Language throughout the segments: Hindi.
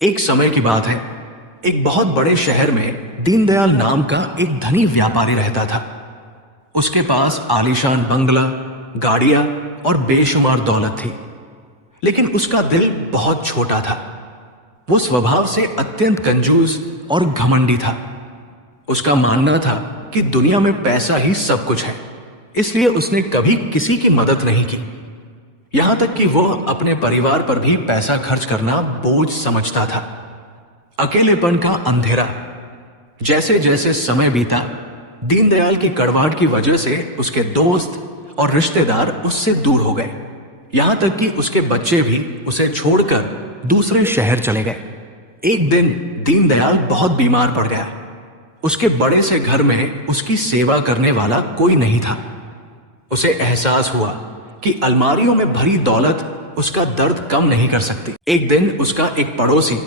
एक समय की बात है। एक बहुत बड़े शहर में दीनदयाल नाम का एक धनी व्यापारी रहता था। उसके पास आलीशान बंगला, गाड़ियां और बेशुमार दौलत थी। लेकिन उसका दिल बहुत छोटा था। वो स्वभाव से अत्यंत कंजूस और घमंडी था। उसका मानना था कि दुनिया में पैसा ही सब कुछ है, इसलिए उसने कभी किसी की मदद नहीं की। यहां तक कि वो अपने परिवार पर भी पैसा खर्च करना बोझ समझता था। अकेलेपन का अंधेरा। जैसे जैसे समय बीता, दीनदयाल की कड़वाहट की वजह से उसके दोस्त और रिश्तेदार उससे दूर हो गए। यहां तक कि उसके बच्चे भी उसे छोड़कर दूसरे शहर चले गए। एक दिन दीनदयाल बहुत बीमार पड़ गया। उसके बड़े से घर में उसकी सेवा करने वाला कोई नहीं था। उसे एहसास हुआ कि अलमारियों में भरी दौलत उसका दर्द कम नहीं कर सकती। एक दिन उसका एक पड़ोसी,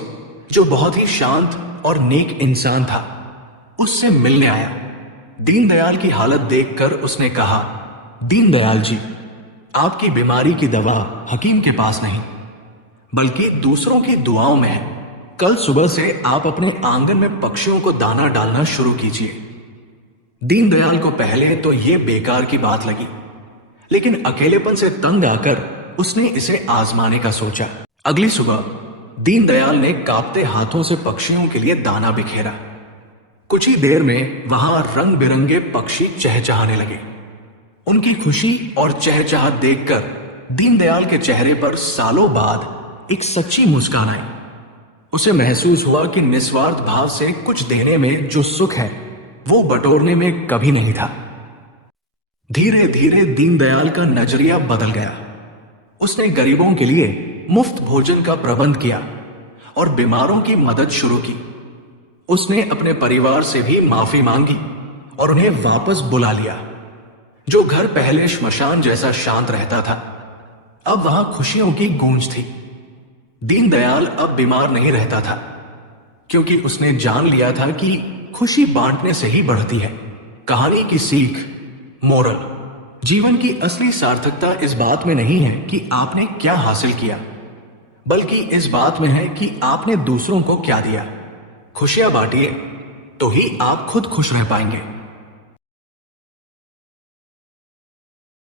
जो बहुत ही शांत और नेक इंसान था, उससे मिलने आया। दीनदयाल की हालत देखकर उसने कहा, दीनदयाल जी, आपकी बीमारी की दवा हकीम के पास नहीं, बल्कि दूसरों की दुआओं में है। कल सुबह से आप अपने आंगन में पक्षियों को दाना डालना शुरू कीजिए। दीनदयाल को पहले तो यह बेकार की बात लगी, लेकिन अकेलेपन से तंग आकर उसने इसे आजमाने का सोचा। अगली सुबह दीनदयाल ने कांपते हाथों से पक्षियों के लिए दाना बिखेरा। कुछ ही देर में वहां रंग बिरंगे पक्षी चहचहाने लगे। उनकी खुशी और चहचहाट देखकर दीनदयाल के चेहरे पर सालों बाद एक सच्ची मुस्कान आई। उसे महसूस हुआ कि निस्वार्थ भाव से कुछ देने में जो सुख है, वो बटोरने में कभी नहीं था। धीरे धीरे दीनदयाल का नजरिया बदल गया। उसने गरीबों के लिए मुफ्त भोजन का प्रबंध किया और बीमारों की मदद शुरू की। उसने अपने परिवार से भी माफी मांगी और उन्हें वापस बुला लिया। जो घर पहले श्मशान जैसा शांत रहता था, अब वहां खुशियों की गूंज थी। दीनदयाल अब बीमार नहीं रहता था, क्योंकि उसने जान लिया था कि खुशी बांटने से ही बढ़ती है। कहानी की सीख, मोरल: जीवन की असली सार्थकता इस बात में नहीं है कि आपने क्या हासिल किया, बल्कि इस बात में है कि आपने दूसरों को क्या दिया। खुशियां बांटिए, तो ही आप खुद खुश रह पाएंगे।